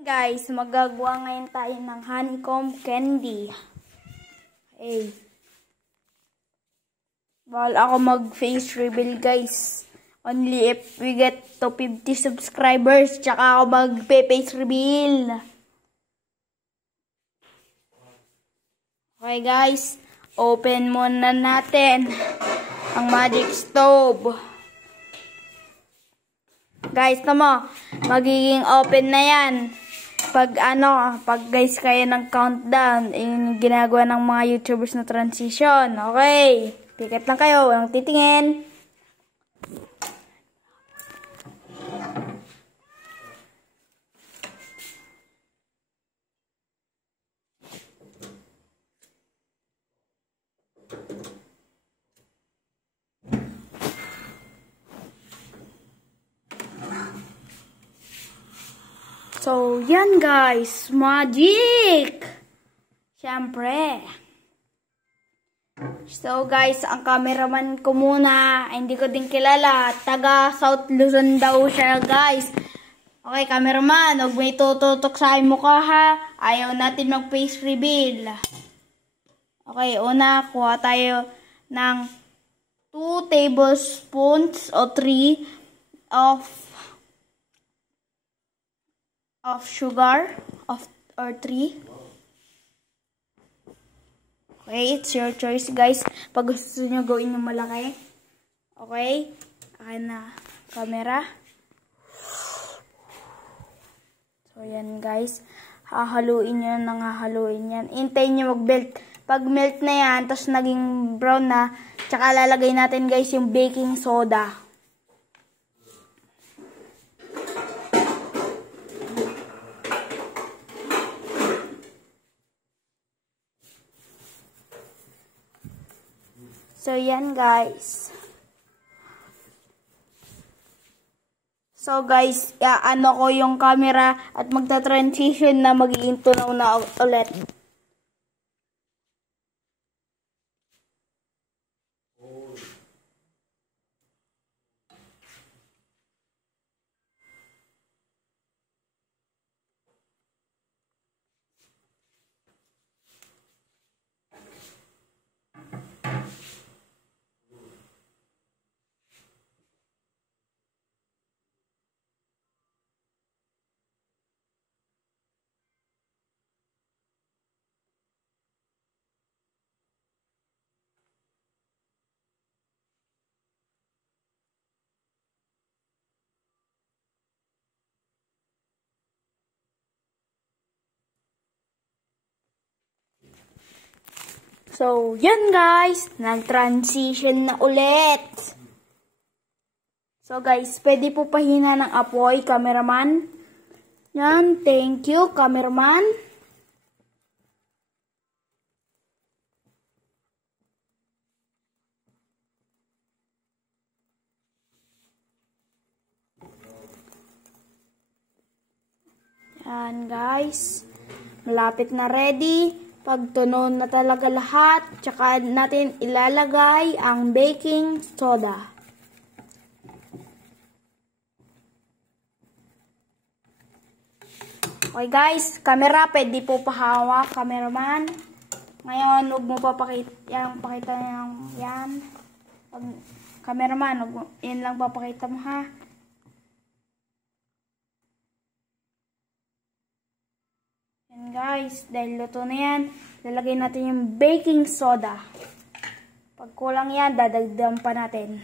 Guys, magagawa ngayon tayo ng honeycomb candy. Hey. Bawal ako mag-face reveal, guys. Only if we get to 50 subscribers, tsaka ako mag-face reveal. Okay, guys. Open muna natin ang magic stove. Guys, tamo, magiging open na yan. Pag guys kayo ng countdown, yung ginagawa ng mga YouTubers na transition. Okay. Pikit lang kayo, walang titingin. So, yan guys, magic! Siyempre. So guys, ang cameraman ko muna, hindi ko din kilala, taga South Luzon daw siya guys. Okay, cameraman, huwag may tututok sa mukha ha. Ayaw natin mag-face reveal. Okay, una, kuha tayo ng 2 tablespoons o 3 of sugar or 3. Okay, it's your choice guys. Pag gusto nyo gawin yung malaki. Okay, akin na camera. So yan guys, hahaluin nyo nang hahaluin yan. Hintayin nyo mag-melt. Pag melt na yan, tapos naging brown na, tsaka lalagay natin guys yung baking soda. So, yan guys. So, guys, ko yung camera at magta-transition na magiging tunaw na ulit. So, yan guys. Nag-transition na ulit. So guys, pwede po pahina ng apoy, cameraman. Yan, thank you, cameraman. Yan guys. Malapit na ready. Pag tunaw na talaga lahat, tsaka natin ilalagay ang baking soda. Okay guys, camera, pwede po pahawak, cameraman. Ngayon, huwag mo pakita yan. Cameraman, yan lang papakita mo ha. Yan guys, dahil luto na yan, lalagay natin yung baking soda. Pag kulang yan, dadagdagan pa natin.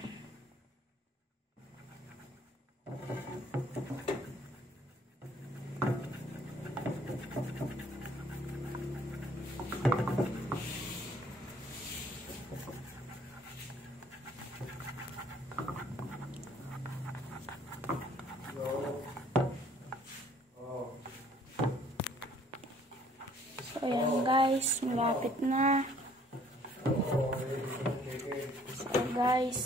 So, ayan guys, malapit na. So, guys.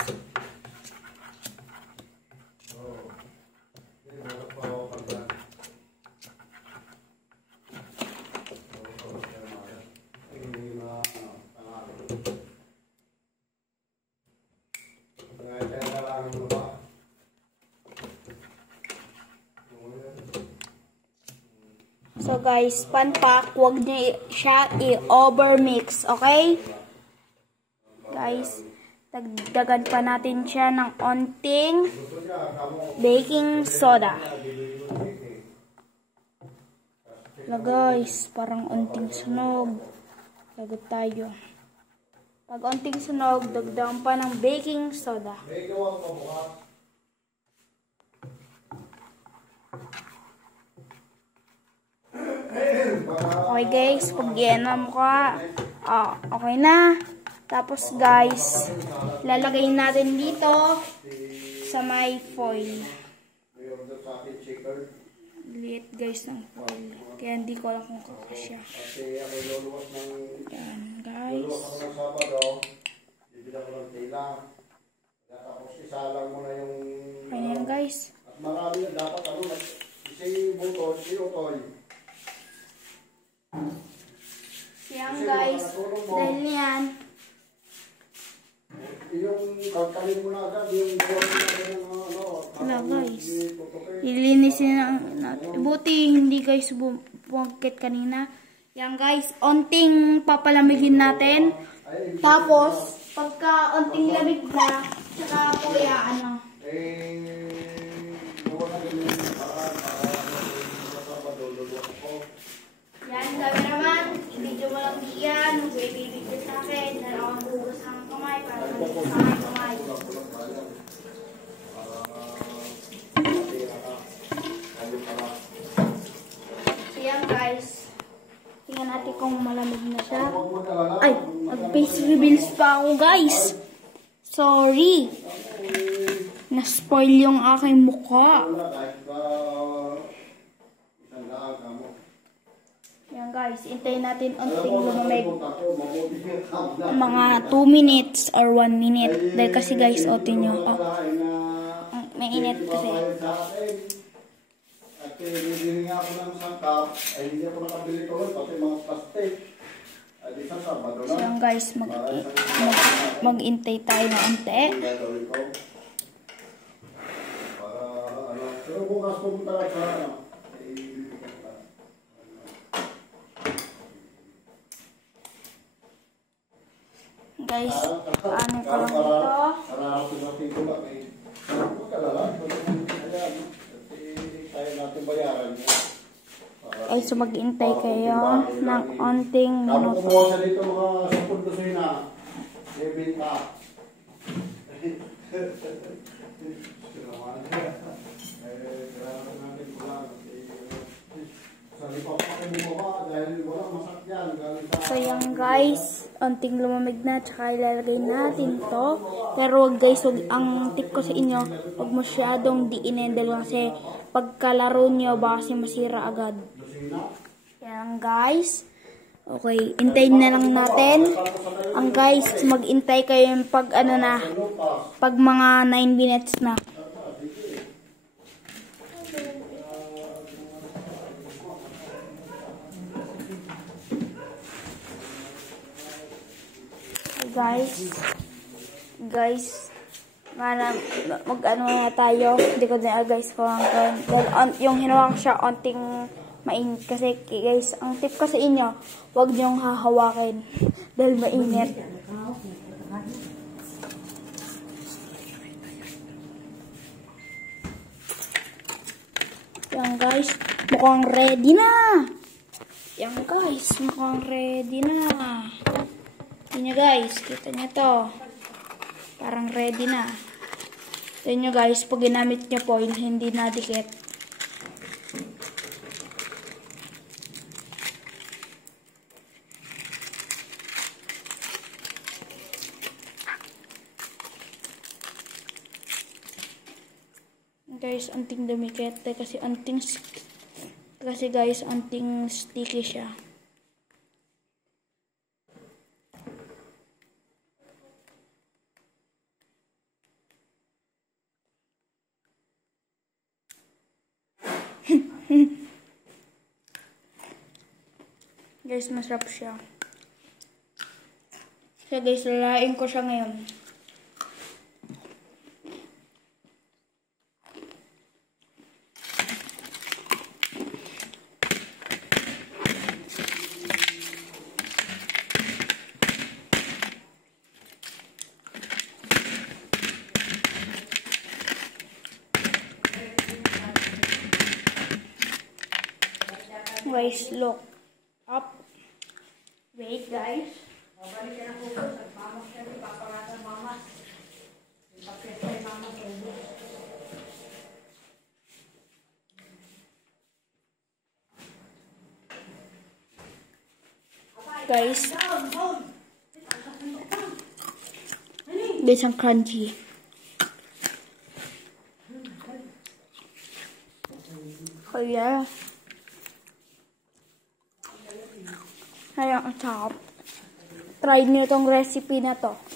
So guys, panpak, huwag niyo siya i-overmix, okay? Guys, dagdagan pa natin siya ng onting baking soda. Guys, parang onting sunog. Lagot tayo. Pag onting sunog, dagdagan pa ng baking soda. Okay guys, pag i-ano mo ka, okay na. Tapos guys, lalagay natin dito sa may foil. Liit guys ng foil. Kaya hindi ko alam kung kakasya. Yan guys. Ayan guys. At marami na dapat isi butol, iutoy. Yan guys. Dahil yan. Yung kalkalin mo na agad, yung wala guys. Ilinisin natin. Buti hindi guys bumagkit kanina. Yan guys. Onting papalamigin natin. Tapos, pagka onting lamig na, saka po ano. Yan, sabi naman, i-video mo lang diyan, mag-video sa akin, dalawang bukas ng kamay, para sa kamay. So yan guys, tingnan natin kung malamig na siya. Ay, mag-face reveals pa ako guys. Sorry. Na-spoil yung aking mukha. Yan guys, hintayin natin unting lumamig. Mga 2 minutes or 1 minute. Dahil kasi guys, otin nyo. May init kasi. At bibili nga ako ng sangkap, ay hindi ako nakabili ko pati mga plastic. Ay di sa Sabado So lang. yan guys, mag-intay tayo na unti. Para pero bukas pumunta ka sa Guys, paano ko lang dito? Sararating ko ba may magkalala. Kaya natin bayaran niya. Ay, so mag-intay kayo ng onting Tapos minuto. kumuha siya dito mga 10 dosina. Ibig ka. So yan guys, onting lumamig na, tsaka ilalagay natin to. Pero wag guys, ang tip ko sa inyo, wag masyadong diinendel kasi pagkalaro nyo, baka kasi masira agad. Yan guys. Okay, intayin na lang natin. Ang guys, mag-intay kayo pag ano na, pag mga 9 minutes na. Guys, mag-ano na tayo. Hindi ko din guys ko yung hinawa ko siya onting mainit. Kasi guys, ang tip ko sa inyo, huwag niyong hahawakin dahil mainit. Yan guys, mukhang ready na. Yan guys, mukhang ready na. Tignan nyo guys, kita nyo to. Parang ready na. Tignan nyo guys, pag ginamit nyo foil, hindi nadikit. Guys, anting dumikit. Kasi guys, anting sticky siya. Guys, masarap siya. So guys, lalain ko siya ngayon. Guys, look up. Wait, guys. Guys, ang crunchy. Kaya, ang sarap. Try niyo itong recipe na to.